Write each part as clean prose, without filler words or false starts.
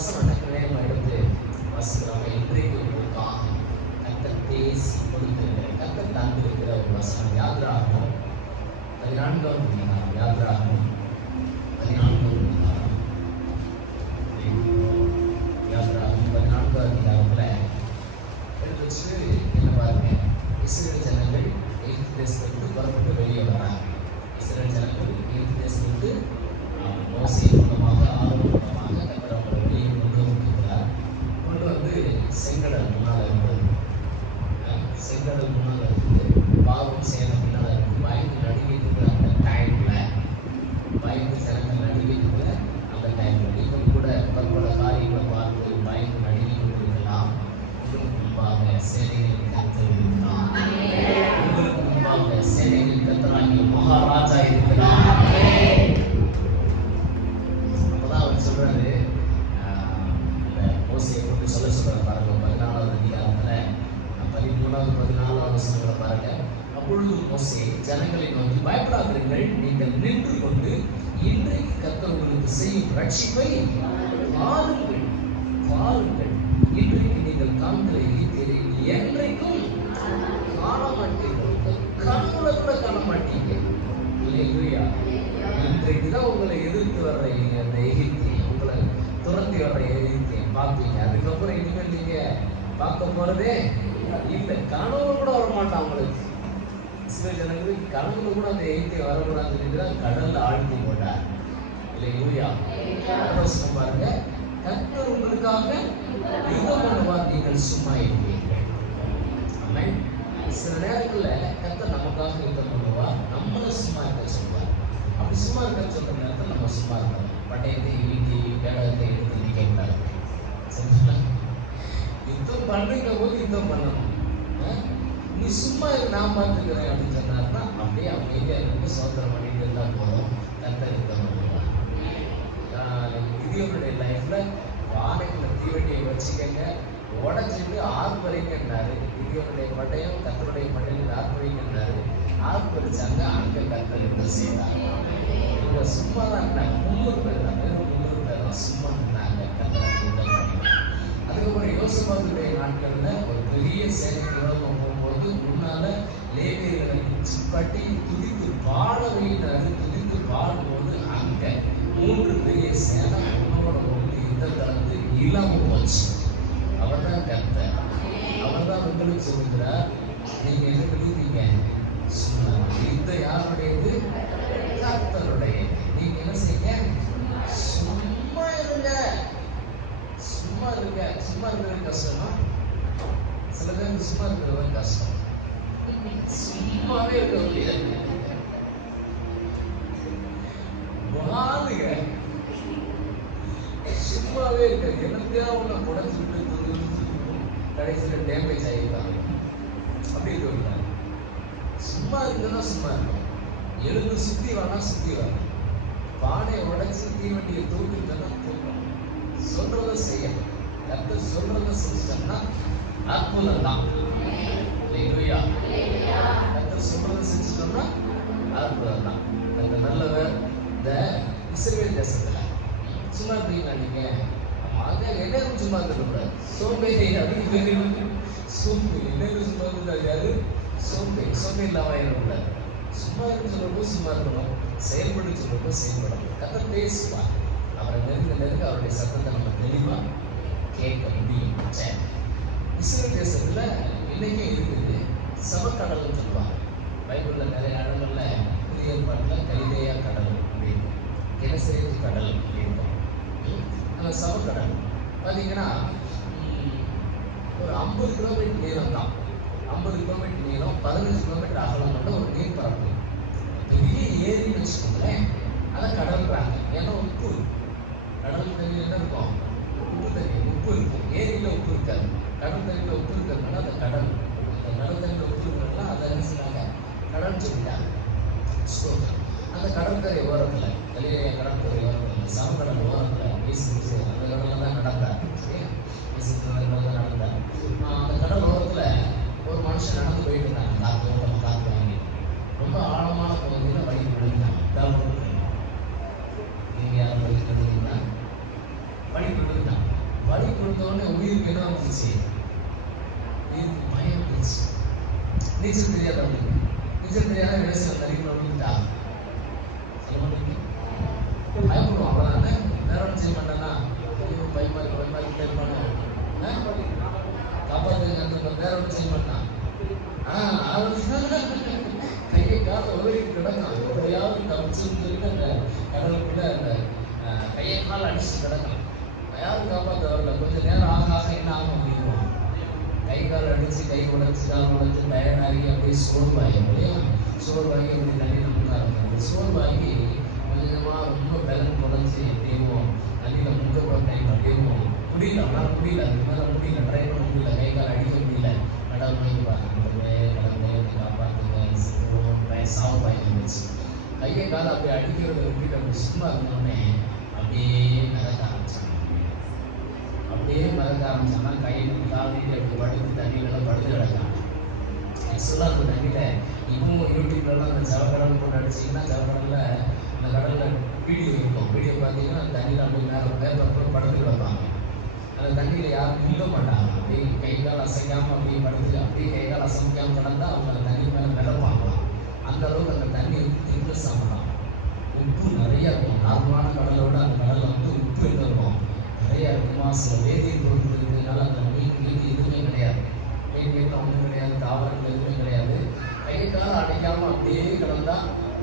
வசனம் நம்ம எடுத்து வாசிக்கிறோம். இன்றைக்கு உங்களுக்காக கர்த்தர் பேசி கொடுத்திருக்கிற, கர்த்தர் தந்திருக்கிற ஒரு வசனம் யாத்ராகமம் 14ஆம் அதிகாரம். யாத்ராகமம் 14ஆம் அதிகாரம். யாத்ராகமம் 14ஆம் அதிகாரத்துல எடுத்து வச்சு என்ன பாருங்க, இஸ்ரவேல் ஜனங்கள் எகிப்து தேசத்திலிருந்து புறப்பட்டு வெளியே வராங்க. இஸ்ரவேல் ஜனங்கள் எகிப்து தேசத்திலிருந்து மோசே மூலமாக ஆரோன் மூலமாக கர்த்தர் அவங்களை வெளியே கொண்டு வந்திருக்கிறார். கொண்டு வந்து செங்கடல் முன்னால் இருந்தது. செங்கடல் முன்னால் இருக்குது, பாவம் சேனை முன்னால் இருக்குது. பயந்து நடுங்கிட்டு அந்த டைம்ல, பயந்து ஜனங்கள் நடுங்கிட்டு அந்த டைம்ல நீங்கள் கூட பற்பல காரியங்களை பார்த்து பயந்து நடுங்கி கொண்டிருக்கலாம். உங்களுக்கு முன்பாக சேனைகளின் கர்த்தர் இருக்கிறார். உங்களுக்கு முன்பாக சேனைகளின் கர்த்தராகிய மகாராஜா இருக்கிறார். அப்பதான் அவர் சொல்றாரு, அந்த மோசையை கொண்டு சொல்றாரு பாருங்க 14ஆவது அதிகாரத்துல 13ஆவது 14ஆவது வசனங்களை பாருங்க. அப்பொழுது மோசே ஜனங்களை நோக்கி, பயப்படாதீர்கள், நீங்கள் நின்று கொண்டு இன்றைக்கு கர்த்தர் உங்களுக்கு செய்யும் ரட்சிப்பை பாருங்கள், பாருங்கள். இன்றைக்கு நீங்கள் காண்கிற எகிப்தியரை என்றைக்கும் காண மாட்டீர்கள், கண்ணுல கூட காண மாட்டீங்க. இல்லையா? இன்றைக்கு தான் உங்களை எதிர்த்து வர்ற அந்த எகிப்தியை, உங்களை துரத்தி வர்ற எகிப்தியை பார்ப்பீங்க. அதுக்கப்புறம் இனிமேல் நீங்க பார்க்க போறதே இல்லை. கனவு கூட வரமாட்டான் உங்களுக்கு. சில ஜனங்களுக்கு கனவுல கூட அந்த எகிப்தியை வரக்கூடாதுன்னு தான் கடல்ல ஆழ்த்தி போட்டார். இல்லையா? பாருங்க, கர்த்தர் உங்களுக்காக யுத்தம் பண்ணுவார், நீங்கள் சும்மா இருப்பீர்கள். ஆமென். சில நேரங்கள்ல கர்த்தர் நமக்காக யுத்தம் பண்ணுவார், நம்மளை சும்மா இருக்க சொல்லுவார். அப்படி சும்மா இருக்க சொல்ற நேரத்தில் நம்ம சும்மா இருக்கணும். பட்டயத்தை ஈட்டி கேடகத்தை எடுத்து நிற்க கூடாது. யுத்தம் பண்ணுற போது யுத்தம் பண்ணணும். நீ சும்மா நான் பார்த்துக்கிறேன் அப்படின்னு சொன்னார்னா அப்படியே அமைதியா இருந்து சோதனை பண்ணிட்டு இருந்தா போதும், கர்த்தர் யுத்தம் பண்ணுவார். கிதியோனுடைய லைஃப்ல வானைக்குள்ள தீவெட்டியை வச்சுக்கங்க, உடச்சிட்டு ஆர்ப்பரிக்கின்றாரு. கிதியோனுடைய பட்டயம் கர்த்தருடைய பட்டயம் ஆர்ப்பரிக்கின்றாரு. ஆர்ப்பரிச்சாங்க, அங்க கர்த்தர் யுத்தம் செய்தார். இவங்க சும்மா தான் இருந்தாங்க, 300 பேர் தான், வெறும் 300 பேர் தான் சும்மா இருந்தாங்க. கர்த்தர் யுத்தம் பண்ணி அதுக்கப்புறம் யோசபாத்துடைய நாட்கள்ல ஒரு பெரிய சேனை விரோதம் போகும்போது முன்னால லேவியர்களை பட்டி துதித்து பாடவையினாரு. துதித்து பாடும்போது அங்க 3 பெரிய சேனை உன்னோட வந்து யுத்தம் கலந்து இல்லாம போச்சு. அவர் தான் கர்த்தர். அவர் தான் உங்களுக்கு சொல்லுகிறார், நீங்க என்ன விடுவீங்க? சும்மா. யுத்தம் யாருடையது? கர்த்தருடையது. நீங்க என்ன செய்ய? சும்மா இருங்க. சும்மா இருங்க. சும்மா இருக்கிறது கஷ்டமா? சில பேருக்கு சும்மா இருக்கிறது கஷ்டம். சும்மாவே இருக்க முடியாது. வாழுங்க, சும்மாவே இருக்காது. என்னத்தையா ஒண்ணு உடஞ்சுட்டு கடைசியில டேமேஜ் ஆகிருக்காங்க. அப்படி இருக்க சும்மா இருக்குன்னா சும்மா இருக்கும். எழுந்து சுத்தி வேணா சுத்தி வரணும். பானையை உடைச்சு தீவண்டியை தூக்கிட்டோம்னா தூக்கணும். சொல்றத செய்யணும். கர்த்தர் சொல்றத செஞ்சோம்னா அற்புதம் தான். கர்த்தர் சொல்றத செஞ்சுட்டோம்னா அற்புதம் தான். அந்த நல்லவர். இந்த இஸ்ரவேல் தேசத்துல சும்மா இருப்பீங்களா நீங்க? என்ன சும்மா இருக்கக்கூடாது. சோம்பேறி அப்படின்னு சோம்பேறி என்ன சும்மா இருக்காது. சோம்பேறி சோம்பேறி இல்லாம இருக்கக்கூடாது. சும்மா இருக்கு சொல்றப்போ சும்மா இருக்கணும், செயல்பட்டு சொல்றப்போ செயல்படணும். கர்த்தர் பேசுவார். அவரை நெருங்க அவருடைய சத்தத்தை நம்ம தெளிவா கேட்க முடியும். இஸ்ரவேல் தேசத்துல இன்னைக்கே இருக்குது சமக்கடல்னு சொல்லுவாங்க. பைபிள்ல நிறைய இடங்கள்ல புதிய ஏற்பாட்டுல கலிலேயா கடல் அப்படின்னு, கெனசரேத்து கடல் அப்படின்னு. அந்த சமக்கடல் பார்த்தீங்கன்னா ஒரு 50 கிலோமீட்டர் நீளம் தான். 50 கிலோமீட்டர் நீளம், 15 கிலோமீட்டர் அகலம் கொண்ட ஒரு நீர் பரப்பு. பெரிய ஏரின்னு வச்சுக்கோங்களேன். அதை கடல்றாங்க. ஏன்னா உப்பு, கடல் தண்ணியில் என்ன இருக்கும்? உப்பு தண்ணி, உப்பு இருக்கும். ஏரியில உப்பு இருக்காது. கடல் தண்ணியில் உப்பு இருக்கிறதுனால அந்த கடல், அந்த கடல் தண்ணியில் உப்பு இருக்கிறதுனால அதை என்ன செய்யறாங்க? கடல் சொல்லிட்டாங்க. அந்த கடற்கரை ஓரத்துல, கலிலேயா கடற்கரை ஓரத்துல, சமக்கடல் ஓரத்துல அந்த கடல்ல தான் நடந்தார். நடந்தார். அந்த கடல் ஓரத்துல ஒரு மனுஷன் நடந்து போயிட்டு இருந்தாங்க. காத்து வாங்கி ரொம்ப ஆழமான பகுதியில் வழி விழுந்தாங்க. நீங்க யாரும் வழி விழுந்தீங்கன்னா வழி விழுந்தாங்க. வழி கொடுத்தவொடனே உயிருக்கு என்ன வந்துச்சு? உயிருக்கு பயம் வந்துச்சு. நீச்சல் தெரியாத அவனுக்கு. நீச்சல் தெரியாத விவசாயம் தண்ணிக்குள்ள விழுந்துட்டா சொல்ல மாட்டீங்க, பயப்படுவோம். அவ்வளோதானே, வேற ஒன்றும் செய்ய மாட்டானா? ஐயோ பயமா இருக்கு இருப்பானோ, காப்பாற்றுங்க, வேற ஒன்றும் செய்ய மாட்டான். கையை கால உதவிட்டு கிடக்கான். எப்படியாவது தப்பிச்சுன்னு சொல்லிட்டு அந்த கடலுக்குள்ள அந்த கையை கால் அடிச்சுட்டு கிடக்கான். யாரும் காப்பாற்ற வரல. கொஞ்சம் நேரம் ஆக ஆக என்ன ஆகும் அப்படின்னா, கை கால் அடிச்சு, கை உடைச்சு, கால் உடைச்சு, டயர்டாகி அப்படியே சோர்வாகி இல்லையா, சோர்வாகி அப்படி தண்ணி முக்கா இருக்கும். அந்த சோர்வாகி கொஞ்சமாக ரொம்ப பலன் குறைச்சி எப்படியுமோ தண்ணியில் முக்க போகிற டைம் அப்படியுமோ முடியல. அவனால் முடியல, அதுக்கு மேலே முடியல, ட்ரை பண்ண முடியல, கை கால் அடிக்க முடியல. கடவுள் வாங்கிப்பாங்க, கடவுளே காப்பாற்றுங்க, சாவு பாய்க்கு இருந்துச்சு. கையை காலை அப்படி அடிக்கிறத விட்டுட்டு அப்படி சும்மா இருந்தோடனே அப்படியே மிதக்க ஆரம்பிச்சாங்க. அப்படியே மிதக்க ஆரம்பிச்சாங்கன்னா கையை கால் நீட்டி அப்படி படுத்து தண்ணியில படுத்து கிடக்காங்க. ஆக்சுவலாக அந்த தண்ணியில் இப்பவும் யூடியூப்லலாம் அந்த ஜவக்கடல் போட்டு அடிச்சிங்கன்னா ஜவக்கடலில் அந்த கடலில் வீடியோ இருக்கும். வீடியோ பார்த்தீங்கன்னா அந்த தண்ணியில் அப்படி மேலே படுத்து கிடப்பாங்க. அந்த தண்ணியில் யாரும் நிற்க மாட்டாங்க. அப்படியே கை கால் அசைக்காமல் அப்படியே படுத்து அப்படியே கை கால் அசைக்காமல் கிடந்தா அவங்க அந்த தண்ணி மேலே மிதப்பாங்களாம். அந்த அளவுக்கு அந்த தண்ணி வந்து திக்னஸ் ஆகலாம். உப்பு நிறைய இருக்கும். நார்மலான கடலை விட அந்த கடலில் வந்து உப்பு என்ன இருக்கும், நிறைய இருக்குமா. சில வேதியியல் பொருட்கள் இருக்கிறதுனால அந்த மீன் எதுவுமே கிடையாது. மீன் ஒன்றும் கிடையாது, தாவரங்கள் எதுவுமே கிடையாது. கையை காலம் அடைக்காமல் அப்படியே கிடந்தா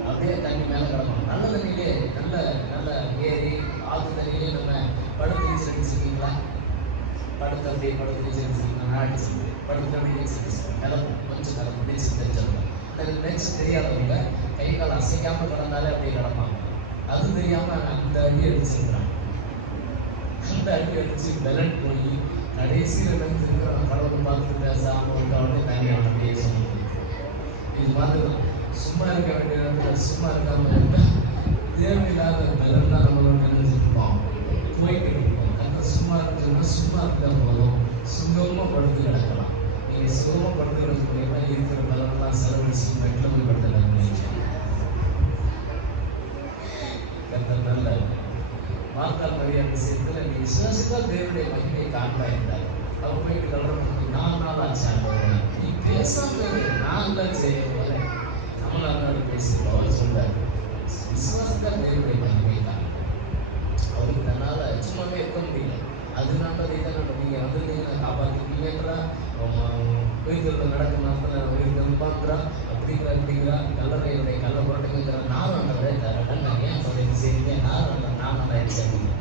அப்படியே தண்ணி மேலே கிடக்கணும். நல்ல தண்ணியிலே நல்ல ஏரி ஆற்று தண்ணியிலே நம்ம படுத்து நீச்சல் அடிச்சிருக்கீங்களா? படுத்து அப்படியே படுத்து நீச்சல் அடிச்சிருக்கீங்களா? நான் அடிச்சிருக்கேன். படுத்து அப்படியே நீச்சல் அடிச்சிருக்கேன். கிளம்பும் கொஞ்சம் கிளம்பும் நீச்சல் தெரிஞ்சிருக்கேன். எனக்கு நீச்சல் தெரியாதவங்க கை கால் அசைக்காமல் கிடந்தாலே அப்படியே கிடப்பாங்க. அது தெரியாமல் அந்த அடி அடிச்சிருக்கிறான். அந்த அடி அடிச்சு பலன் போய் கடைசியில் நினைச்சிருக்கிற கடவுளை பார்த்து பேசாமல் இருக்கவனே தனியாக அப்படியே சொல்லிட்டு இது மாதிரி சும்மா இருக்க வேண்டிய நேரத்தில் சும்மா இருக்காமல் இருந்தால் தேவையில்லாத பலன் தான் நம்மளோட நினைச்சிருப்போம், போய்கிட்டு இருப்போம். அந்த சும்மா இருக்குன்னா சும்மா இருக்க போதும் சுகமாக படுத்து கிடக்கலாம். நீங்கள் சுகமாக படுத்து கிடக்க முடியுமா? இருக்கிற பலனெல்லாம் செலவழிச்சு மெட்டில் போய் படுத்து நல்ல மார்த்தாள் மரியாதை விஷயத்தில் நீ விசுவாசித்தால் தேவனுடைய மகிமையை காண்பாய் என்றார். அவர் போயிட்டு கல்றதுக்கு 4 நாள் ஆச்சு. நீ பேசாம நான் தான் செய்ய போறேன். தமிழ்நாடு பேசிட்டு அவர் சொல்றாரு, விசுவாசித்தால் தேவனுடைய மகிமையை காண்பாய். அவருக்கு தன்னால் சும்மாவே இருக்க முடியல. அதனால நீங்கள் வந்திருந்தீங்கன்னா காப்பாற்றிருக்கீங்கன்றா, உயிர்த்தல் நடக்கும் நேரத்தில் உயிர்த்தல்பாங்கிறா, அப்படிங்கிறா கல்லறையுடைய கல்ல புரட்டுங்கிற நானும் நான் ஏன் சொல்றீங்க சரிங்க, நான் நல்லா இருக்கேன்.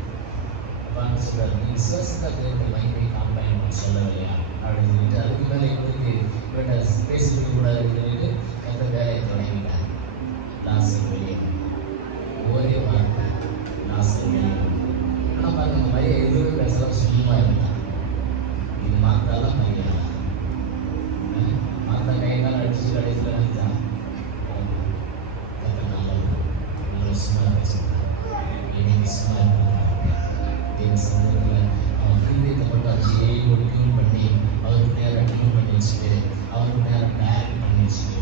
அப்போ சொல்றாரு, நீ விசுவாசத்தா தேவனுடைய மகிமையை காண்பாய் சொல்லலையா அப்படின்னு சொல்லிட்டு அதுக்கு மேலே எங்களுக்கு இவட்ட பேசிக்க கூடாதுன்னு சொல்லிட்டு எந்த வேலையை தொடங்கிட்டார். லாஸ்ட் வெளியே ஒரே வார்த்தை லாஸ்ட் வெளியே. ஆனால் பாருங்க, அந்த மையை எதுவுமே பேசலாம், சும்மா இருந்தார். இது மாத்தாதான் மையா மாத்தா கையை காலம் அடிச்சு கடைசியில் நினைச்சா உங்களை சும்மா வச்சுருக்காங்க. இன்னைக்கு சும்மா இருக்காங்க சந்தர்ப்பத்தில் அவன் பிரிவைக்கப்பட்டு அப்படியே ஒரு டியூன் பண்ணி அவருக்கு நேரம் டியூன் பண்ணி வச்சுட்டு அவருக்கு நேரம் டேரக்ட் பண்ணி வச்சுட்டு